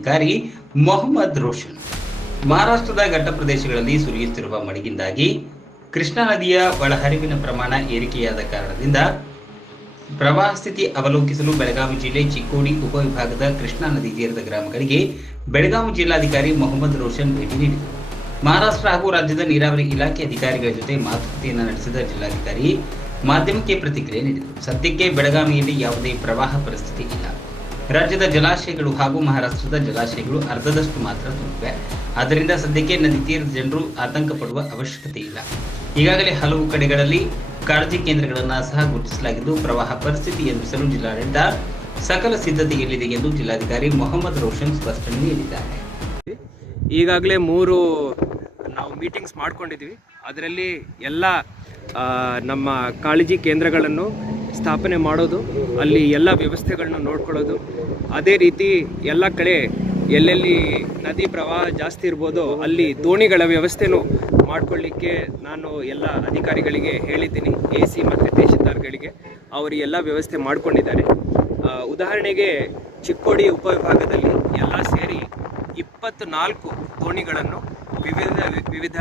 ಜಿಲ್ಲಾಧಿಕಾರಿ ಮೊಹಮ್ಮದ್ ರೋಷನ್. ಮಹಾರಾಷ್ಟ್ರದ ಘಟ್ಟ ಪ್ರದೇಶಗಳಲ್ಲಿ ಸುರಿಯುತ್ತಿರುವ ಮಳೆಯಿಂದಾಗಿ ಕೃಷ್ಣಾ ನದಿಯ ಒಳಹರಿವಿನ ಪ್ರಮಾಣ ಏರಿಕೆಯಾದ ಕಾರಣದಿಂದ ಪ್ರವಾಹ ಸ್ಥಿತಿ ಅವಲೋಕಿಸಲು ಬೆಳಗಾವಿ ಜಿಲ್ಲೆ ಚಿಕ್ಕೋಡಿ ಉಪವಿಭಾಗದ ಕೃಷ್ಣಾ ನದಿ ತೀರದ ಗ್ರಾಮಗಳಿಗೆ ಬೆಳಗಾವಿ ಜಿಲ್ಲಾಧಿಕಾರಿ ಮೊಹಮ್ಮದ್ ರೋಷನ್ ಭೇಟಿ ನೀಡಿದರು. ಮಹಾರಾಷ್ಟ್ರ ಹಾಗೂ ರಾಜ್ಯದ ನೀರಾವರಿ ಇಲಾಖೆ ಅಧಿಕಾರಿಗಳ ಜೊತೆ ಮಾತುಕತೆಯನ್ನು ನಡೆಸಿದ ಜಿಲ್ಲಾಧಿಕಾರಿ ಮಾಧ್ಯಮಕ್ಕೆ ಪ್ರತಿಕ್ರಿಯೆ ನೀಡಿದರು. ಸದ್ಯಕ್ಕೆ ಬೆಳಗಾವಿಯಲ್ಲಿ ಯಾವುದೇ ಪ್ರವಾಹ ಪರಿಸ್ಥಿತಿ ಇಲ್ಲ. ರಾಜ್ಯದ ಜಲಾಶಯಗಳು ಹಾಗೂ ಮಹಾರಾಷ್ಟ್ರದ ಜಲಾಶಯಗಳು ಅರ್ಧದಷ್ಟು ಮಾತ್ರ ತುಂಬಿವೆ. ಆದ್ದರಿಂದ ಸದ್ಯಕ್ಕೆ ನದಿ ತೀರದ ಜನರು ಆತಂಕ ಪಡುವ ಅವಶ್ಯಕತೆ ಇಲ್ಲ. ಈಗಾಗಲೇ ಹಲವು ಕಡೆಗಳಲ್ಲಿ ಕಾಳಜಿ ಕೇಂದ್ರಗಳನ್ನು ಸಹ ಗುರುತಿಸಲಾಗಿದ್ದು ಪ್ರವಾಹ ಪರಿಸ್ಥಿತಿ ಎದುರಿಸಲು ಜಿಲ್ಲಾಡಳಿತ ಸಕಲ ಸಿದ್ಧತೆಯಲ್ಲಿದೆ ಎಂದು ಜಿಲ್ಲಾಧಿಕಾರಿ ಮೊಹಮ್ಮದ್ ರೋಷನ್ ಸ್ಪಷ್ಟನೆ ನೀಡಿದ್ದಾರೆ. ಈಗಾಗಲೇ 3 ನಾವು ಮೀಟಿಂಗ್ಸ್ ಮಾಡ್ಕೊಂಡಿದ್ದೀವಿ. ಅದರಲ್ಲಿ ಎಲ್ಲ ನಮ್ಮ ಕಾಳಜಿ ಕೇಂದ್ರಗಳನ್ನು ಸ್ಥಾಪನೆ ಮಾಡೋದು, ಅಲ್ಲಿ ಎಲ್ಲ ವ್ಯವಸ್ಥೆಗಳನ್ನು ನೋಡ್ಕೊಳ್ಳೋದು, ಅದೇ ರೀತಿ ಎಲ್ಲ ಕಡೆ ಎಲ್ಲೆಲ್ಲಿ ನದಿ ಪ್ರವಾಹ ಜಾಸ್ತಿ ಇರ್ಬೋದೋ ಅಲ್ಲಿ ದೋಣಿಗಳ ವ್ಯವಸ್ಥೆನೂ ಮಾಡಿಕೊಳ್ಳಿಕ್ಕೆ ನಾನು ಎಲ್ಲ ಅಧಿಕಾರಿಗಳಿಗೆ ಹೇಳಿದ್ದೀನಿ. AC ಮತ್ತು ತಹಶೀಲ್ದಾರ್ಗಳಿಗೆ ಅವರು ಎಲ್ಲ ವ್ಯವಸ್ಥೆ ಮಾಡಿಕೊಂಡಿದ್ದಾರೆ. ಉದಾಹರಣೆಗೆ ಚಿಕ್ಕೋಡಿ ಉಪವಿಭಾಗದಲ್ಲಿ ಎಲ್ಲ ಸೇರಿ 24 ದೋಣಿಗಳನ್ನು ವಿವಿಧ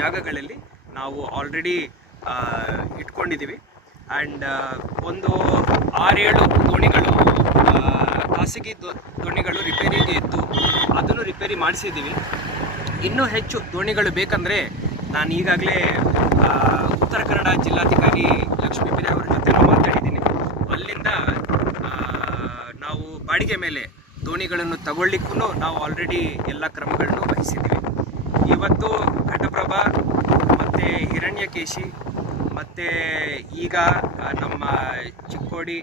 ಜಾಗಗಳಲ್ಲಿ ನಾವು ಆಲ್ರೆಡಿ ಇಟ್ಕೊಂಡಿದ್ದೀವಿ. ಆ್ಯಂಡ್ ಒಂದು 6-7 ದೋಣಿಗಳು ಖಾಸಗಿ ದೋಣಿಗಳು ರಿಪೇರಿಗೆ ಇತ್ತು, ಅದನ್ನು ರಿಪೇರಿ ಮಾಡಿಸಿದ್ದೀವಿ. ಇನ್ನೂ ಹೆಚ್ಚು ದೋಣಿಗಳು ಬೇಕಂದರೆ ನಾನು ಈಗಾಗಲೇ ಉತ್ತರ ಕನ್ನಡ ಜಿಲ್ಲಾಧಿಕಾರಿ ಲಕ್ಷ್ಮೀಪ್ರಿಯ ಅವರ ಜೊತೆ ಮಾತಾಡಿದ್ದೀನಿ. ಅಲ್ಲಿಂದ ನಾವು ಬಾಡಿಗೆ ಮೇಲೆ ದೋಣಿಗಳನ್ನು ತಗೊಳ್ಳಿಕ್ಕೂ ನಾವು ಆಲ್ರೆಡಿ ಎಲ್ಲ ಕ್ರಮಗಳನ್ನು ವಹಿಸಿದ್ದೀವಿ. ಇವತ್ತು ಘಟಪ್ರಭಾ ಮತ್ತು ಹಿರಣ್ಯಕೇಶಿ ಮತ್ತು ಈಗ ನಮ್ಮ ಚಿಕ್ಕೋಡಿ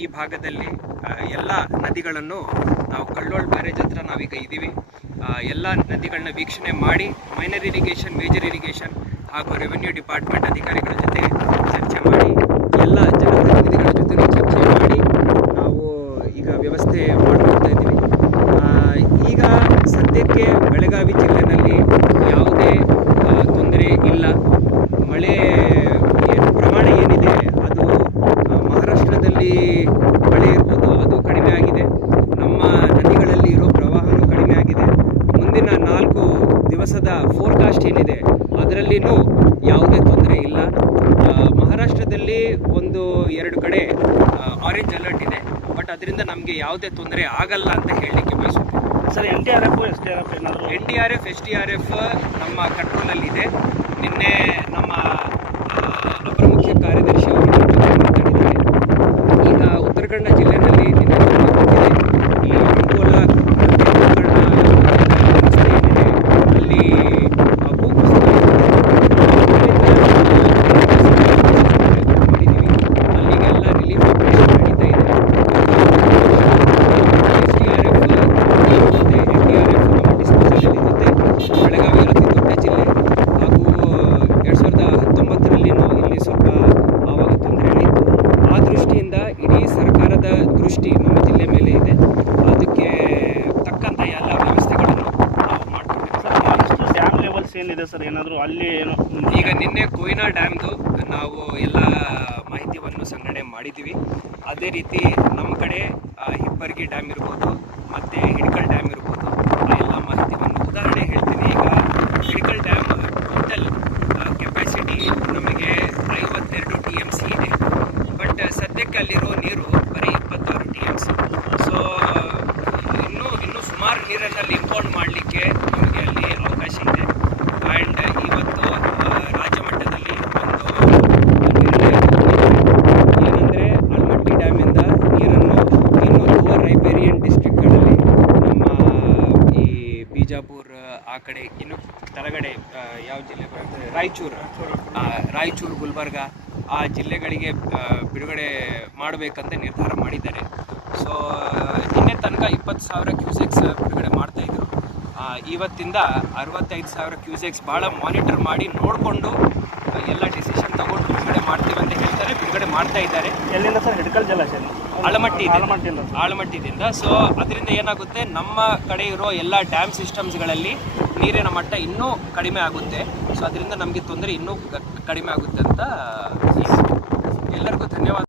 ಈ ಭಾಗದಲ್ಲಿ ಎಲ್ಲ ನದಿಗಳನ್ನು ನಾವು ಕಳ್ಳೋಳ್ ಬ್ಯಾರೇಜ್ ಹತ್ರ ನಾವೀಗ ಇದ್ದೀವಿ. ಎಲ್ಲ ನದಿಗಳನ್ನ ವೀಕ್ಷಣೆ ಮಾಡಿ ಮೈನರ್ ಇರಿಗೇಷನ್, ಮೇಜರ್ ಇರಿಗೇಷನ್ ಹಾಗೂ ರೆವೆನ್ಯೂ ಡಿಪಾರ್ಟ್ಮೆಂಟ್ ಅಧಿಕಾರಿಗಳ ಜೊತೆ ಚರ್ಚೆ ಮಾಡಿ ಎಲ್ಲ ಜನಪ್ರತಿನಿಧಿಗಳ ಜೊತೆ ಚರ್ಚೆ ಮಾಡಿ ನಾವು ಈಗ ವ್ಯವಸ್ಥೆ ಮಾಡ್ಕೊಳ್ತಾ ಇದ್ದೀವಿ. ಈಗ ಸದ್ಯಕ್ಕೆ ಬೆಳಗಾವಿ ಜಿಲ್ಲೆಯಲ್ಲಿ ಯಾವುದೇ ತೊಂದರೆ ಇಲ್ಲ. ಮಳೆ ಪ್ರಮಾಣ ಏನಿದೆ ಅದು ಮಹಾರಾಷ್ಟ್ರದಲ್ಲಿ ಮಳೆ ಇರ್ಬೋದು, ಅದು ಕಡಿಮೆ ಆಗಿದೆ. ನಮ್ಮ ನದಿಗಳಲ್ಲಿ ಇರೋ ಪ್ರವಾಹವೂ ಕಡಿಮೆ ಆಗಿದೆ. ಮುಂದಿನ 4 ದಿವಸದ ಫೋರ್ಕಾಸ್ಟ್ ಏನಿದೆ ಅದರಲ್ಲಿನೂ ಯಾವುದೇ ತೊಂದರೆ ಇಲ್ಲ. ಮಹಾರಾಷ್ಟ್ರದಲ್ಲಿ 1-2 ಕಡೆ ಆರೆಂಜ್ ಅಲರ್ಟ್ ಇದೆ, ಬಟ್ ಅದರಿಂದ ನಮಗೆ ಯಾವುದೇ ತೊಂದರೆ ಆಗಲ್ಲ ಅಂತ ಹೇಳಲಿಕ್ಕೆ ಬಯಸುತ್ತೆ. ಸರ್, NDRF, SDRF ನಮ್ಮ ಕಂಟ್ರೋಲಲ್ಲಿದೆ. ನಿನ್ನೆ ನಮ್ಮ ಅಪರ ಮುಖ್ಯ ಕಾರ್ಯದರ್ಶಿ ಅವರು ಮಾತಾಡಿದ್ದಾರೆ. ಈಗ ಉತ್ತರ ಕನ್ನಡ ಜಿಲ್ಲೆಯಲ್ಲಿ ನಿನ್ನೆ ಈ ಅಂಕೋಲ ರಸ್ತೆ ಏನಿದೆ ಅಲ್ಲಿ ಭೂಕುಸಿತ ಮಾಡಿದ್ದೀವಿ. ಅಲ್ಲಿಗೆಲ್ಲ ರಿಲೀಫ್ ಆಪರೇಷನ್ ನಡೀತಾ ಇದೆ. NDRF ನಮ್ಮ ಡಿಸ್ಪೋಸಲ್ ಇರುತ್ತೆ. ಬೆಳಗಾವಿ ಅತಿ ದೊಡ್ಡ ಜಿಲ್ಲೆ ಹಾಗೂ 2019ರಲ್ಲಿನೂ ಇಲ್ಲಿ ಸ್ವಲ್ಪ ಆವಾಗ ತೊಂದರೆಗಳಿತ್ತು. ಆ ದೃಷ್ಟಿಯಿಂದ ಇಡೀ ಸರ್ಕಾರದ ದೃಷ್ಟಿ ನಮ್ಮ ಜಿಲ್ಲೆ ಮೇಲೆ ಇದೆ. ಅದಕ್ಕೆ ತಕ್ಕಂಥ ಎಲ್ಲ ವ್ಯವಸ್ಥೆಗಳನ್ನು ನಾವು ಮಾಡ್ಕೊಂಡಿದ್ದೀವಿ. ಸರ್, ಡ್ಯಾಮ್ ಲೆವೆಲ್ಸ್ ಏನಿದೆ ಸರ್, ಏನಾದರೂ ಅಲ್ಲಿ ಏನು ಈಗ ನಿನ್ನೆ ಕೊಯ್ನಾ ಡ್ಯಾಮ್ದು ನಾವು ಎಲ್ಲ ಮಾಹಿತಿಯನ್ನು ಸಂಗ್ರಹಣೆ ಮಾಡಿದ್ದೀವಿ. ಅದೇ ರೀತಿ ನಮ್ಮ ಕಡೆ ಹಿಪ್ಪರಗಿ ಡ್ಯಾಮ್ ಇರ್ಬೋದು ಮತ್ತು ಹಿಡ್ಕಲ್ ಡ್ಯಾಮ್ ಇರ್ಬೋದು, ಆ ಎಲ್ಲ ಮಾಹಿತಿಯನ್ನು ಉದಾಹರಣೆ ಹೇಳ್ತೀನಿ. ಈಗ ಹಿಡ್ಕಲ್ ಡ್ಯಾಮ್ ಟೋಟಲ್ ಕೆಪಾಸಿಟಿ ನಮಗೆ 52 TMC ಇದೆ. ಬಟ್ ಸದ್ಯಕ್ಕೆ ಅಲ್ಲಿರೋ ನೀರು ಬರೀ 26 TMC. ಸೊ ಇನ್ನೂ ಸುಮಾರು ನೀರನ್ನಲ್ಲಿ ಇಂಪೌಂಡ್ ಮಾಡಲಿಕ್ಕೆ ನಮಗೆ ಅಲ್ಲಿ ಅವಕಾಶ ಇದೆ. ಆ್ಯಂಡ್ ಇವತ್ತು ರಾಜ್ಯ ಮಟ್ಟದಲ್ಲಿ ಏನಂದರೆ ಆಲಮಟ್ಟಿ ಡ್ಯಾಮಿಂದ ನೀರನ್ನು ಇನ್ನೂ ಲೋವರ್ ರೈಪೇರಿಯನ್ ಡಿಸ್ಟ್ರಿಕ್ಟ್ಗಳಲ್ಲಿ ನಮ್ಮ ಈ ಬಿಜಾಪುರ ಆ ಕಡೆ ಇನ್ನು ಕೆಳಗಡೆ ಯಾವ ಜಿಲ್ಲೆ ಬರುತ್ತೆ, ರಾಯಚೂರು, ಗುಲ್ಬರ್ಗ ಆ ಜಿಲ್ಲೆಗಳಿಗೆ ಬಿಡುಗಡೆ ಮಾಡಬೇಕಂತ ನಿರ್ಧಾರ ಮಾಡಿದ್ದಾರೆ. ಸೊ ನಿನ್ನೆ ತನಕ 20,000 ಕ್ಯೂಸೆಕ್ಸ್ ಬಿಡುಗಡೆ ಮಾಡ್ತಾಯಿದ್ರು. ಇವತ್ತಿಂದ 65,000 ಕ್ಯೂಸೆಕ್ಸ್ ಭಾಳ ಮಾನಿಟರ್ ಮಾಡಿ ನೋಡಿಕೊಂಡು ಎಲ್ಲ ಡಿಸಿಷನ್ ತಗೊಂಡು ಬಿಡುಗಡೆ ಮಾಡ್ತೀವಿ ಅಂತ ಹೇಳ್ತಾರೆ. ಬಿಡುಗಡೆ ಮಾಡ್ತಾ ಇದ್ದಾರೆ. ಎಲ್ಲಿಂದ ಸರ್? ಹಿಡ್ಕಲ್ ಜಲಾಶಯ ಆಲಮಟ್ಟಿದಿಂದ. ಸೊ ಅದರಿಂದ ಏನಾಗುತ್ತೆ, ನಮ್ಮ ಕಡೆ ಇರೋ ಎಲ್ಲ ಡ್ಯಾಮ್ ಸಿಸ್ಟಮ್ಸ್ಗಳಲ್ಲಿ ನೀರಿನ ಮಟ್ಟ ಇನ್ನೂ ಕಡಿಮೆ ಆಗುತ್ತೆ. ಸೊ ಅದರಿಂದ ನಮಗೆ ತೊಂದರೆ ಇನ್ನೂ ಕಡಿಮೆ ಆಗುತ್ತೆ ಅಂತ ಎಲ್ಲರಿಗೂ ಧನ್ಯವಾದ.